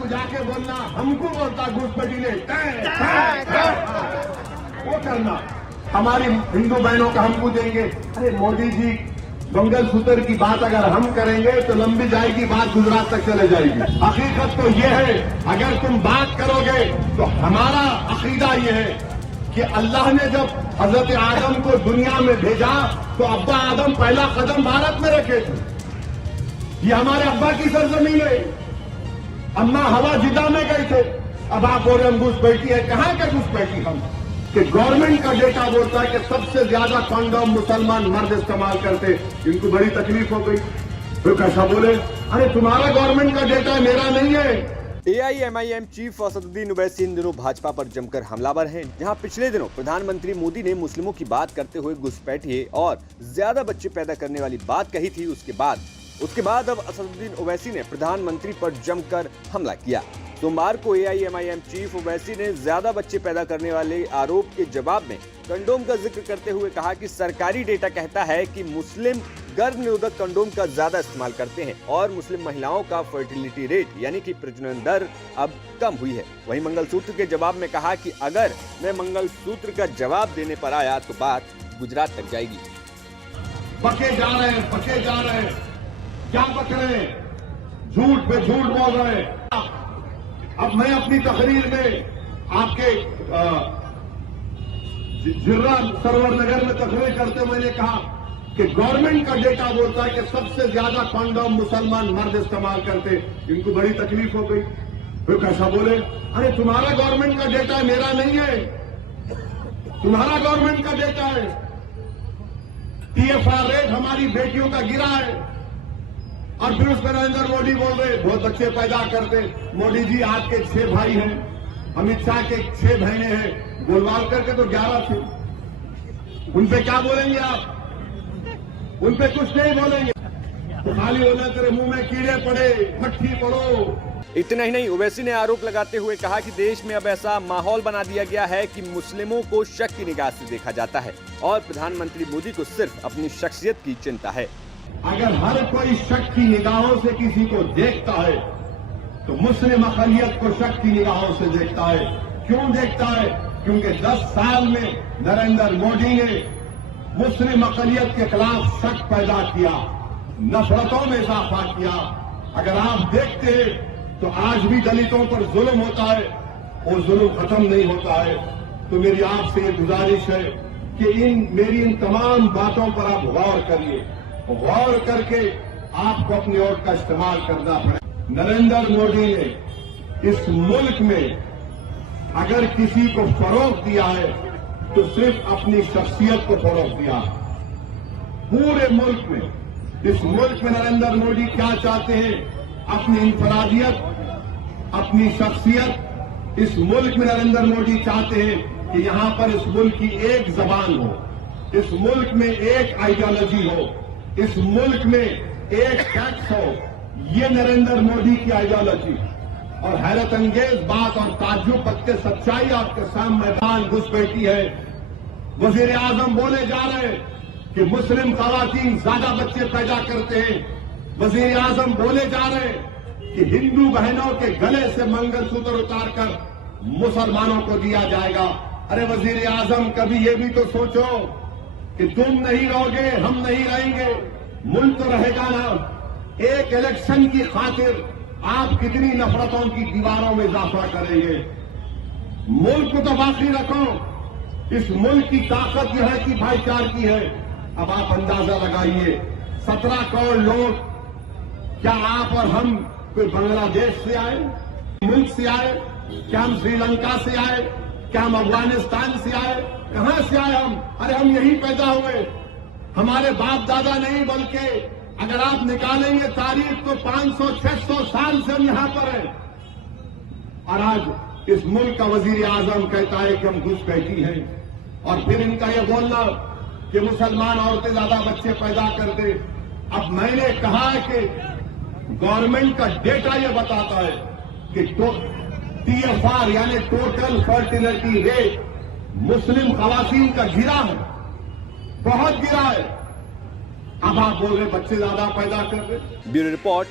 को जाके बोलना, हमको बोलता घुसपैठी ने वो करना। हमारी हिंदू बहनों का हम पूछेंगे, अरे मोदी जी मंगलसूत्र की बात अगर हम करेंगे तो लंबी जाएगी, बात गुजरात तक चले जाएगी। हकीकत तो ये है, अगर तुम बात करोगे तो हमारा अकीदा ये है कि अल्लाह ने जब हजरत आदम को दुनिया में भेजा तो अब्बा आदम पहला कदम भारत में रखे थे। ये हमारे अब्बा की सरजमीन है। अम्मा हवा जिद्दा में गए थे। अब आप बोल रहे हम घुसपैठी है, कहां के घुसपैठी हम? कि गवर्नमेंट का डेटा बोलता है कि सबसे ज्यादा कॉन्डोम मुसलमान मर्द इस्तेमाल करते। इनको बड़ी तकलीफ हो गई। फिर कैसा बोले, अरे तुम्हारा गवर्नमेंट का डेटा है, मेरा नहीं है। AIMIM चीफ असदुद्दीन ओवैसी इन दिनों भाजपा पर जमकर हमलावर हैं, जहां पिछले दिनों प्रधानमंत्री मोदी ने मुस्लिमों की बात करते हुए घुसपैठिए और ज्यादा बच्चे पैदा करने वाली बात कही थी। उसके बाद अब असदुद्दीन ओवैसी ने प्रधानमंत्री पर जमकर हमला किया। सोमवार को AIMIM चीफ ओवैसी ने ज्यादा बच्चे पैदा करने वाले आरोप के जवाब में कंडोम का जिक्र करते हुए कहा कि सरकारी डेटा कहता है कि मुस्लिम गर्भ निरोधक कंडोम का ज्यादा इस्तेमाल करते हैं और मुस्लिम महिलाओं का फर्टिलिटी रेट यानी कि प्रजनन दर अब कम हुई है। वहीं मंगलसूत्र के जवाब में कहा कि अगर मैं मंगलसूत्र का जवाब देने पर आया तो बात गुजरात तक जाएगी। पके जा रहे हैं, क्या पक रहे हैं? झूठ पे झूठ बोल रहे हैं। अब मैं अपनी तकरीर में आपके जिर्रा सरवर नगर में तकरीर करते हुए मैंने कहा कि गवर्नमेंट का डेटा बोलता है कि सबसे ज्यादा कॉन्डोम मुसलमान मर्द इस्तेमाल करते। इनको बड़ी तकलीफ हो गई। फिर कैसा बोले, अरे तुम्हारा गवर्नमेंट का डेटा है, मेरा नहीं है। तुम्हारा गवर्नमेंट का डेटा है। TFR रेट हमारी बेटियों का गिरा है। और फिर उसमें नरेंद्र मोदी बोल रहे बहुत बच्चे पैदा करते। मोदी जी आपके 6 भाई हैं, अमित शाह के 6 बहनें हैं, गोलवालकर के तो 11 थे। उन पे क्या बोलेंगे आप? उन पे कुछ नहीं बोलेंगे। तो खाली होना तेरे मुंह में कीड़े पड़े, मट्ठी पड़ो। इतना ही नहीं, ओवैसी ने आरोप लगाते हुए कहा कि देश में अब ऐसा माहौल बना दिया गया है कि मुस्लिमों को शक की निगाह से देखा जाता है और प्रधानमंत्री मोदी को सिर्फ अपनी शख्सियत की चिंता है। अगर हर कोई शक की निगाहों से किसी को देखता है तो मुस्लिम अक़लियत को शक की निगाहों से देखता है। क्यों देखता है? क्योंकि 10 साल में नरेंद्र मोदी ने मुस्लिम अक़लियत के खिलाफ शक पैदा किया, नफरतों में इजाफा किया। अगर आप देखते हैं तो आज भी दलितों पर जुल्म होता है और जुल्म खत्म नहीं होता है। तो मेरी आपसे ये गुजारिश है कि मेरी इन तमाम बातों पर आप गौर करिए। गौर करके आपको अपनी वोट का इस्तेमाल करना पड़ेगा। नरेंद्र मोदी ने इस मुल्क में अगर किसी को फरोग दिया है तो सिर्फ अपनी शख्सियत को फरोग दिया। पूरे मुल्क में, इस मुल्क में नरेंद्र मोदी क्या चाहते हैं? अपनी इंफरादियत, अपनी शख्सियत। इस मुल्क में नरेंद्र मोदी चाहते हैं कि यहां पर इस मुल्क की एक जबान हो, इस मुल्क में एक आइडियोलॉजी हो, इस मुल्क में एक टैक्स हो। ये नरेंद्र मोदी की आइडियोलॉजी। और हैरत अंगेज बात और ताज्जुब बख्ते सच्चाई आपके सामने मैदान घुसपैठी है। वजीर आजम बोले जा रहे हैं कि मुस्लिम खवातीन ज्यादा बच्चे पैदा करते हैं। वजीर आजम बोले जा रहे हैं कि हिंदू बहनों के गले से मंगलसूत्र उतारकर मुसलमानों को दिया जाएगा। अरे वजीर आजम, कभी ये भी तो सोचो कि तुम नहीं रहोगे, हम नहीं रहेंगे, मुल्क तो रहेगा ना। एक इलेक्शन की खातिर आप कितनी नफरतों की दीवारों में इजाफा करेंगे? मुल्क को तो बाकी रखो। इस मुल्क की ताकत यह है कि भाईचार की है। अब आप अंदाजा लगाइए, 17 करोड़ लोग, क्या आप और हम कोई बांग्लादेश से आए, मुल्क से आए? क्या हम श्रीलंका से आए? क्या हम अफगानिस्तान से आए? कहां से आए हम? अरे हम यहीं पैदा हुए। हमारे बाप दादा नहीं, बल्कि अगर आप निकालेंगे तारीख तो 500-600 साल से हम यहां पर हैं। और आज इस मुल्क का वजीर आजम कहता है कि हम घुसपैठी हैं। और फिर इनका यह बोलना कि मुसलमान औरतें ज्यादा बच्चे पैदा करते। अब मैंने कहा है कि गवर्नमेंट का डेटा यह बताता है कि TFR यानी टोटल फर्टिलिटी रेट मुस्लिम खवातीन का गिरा है, बहुत गिरा है। अब आप बोल रहे बच्चे ज्यादा पैदा कर रहे। Bureau report.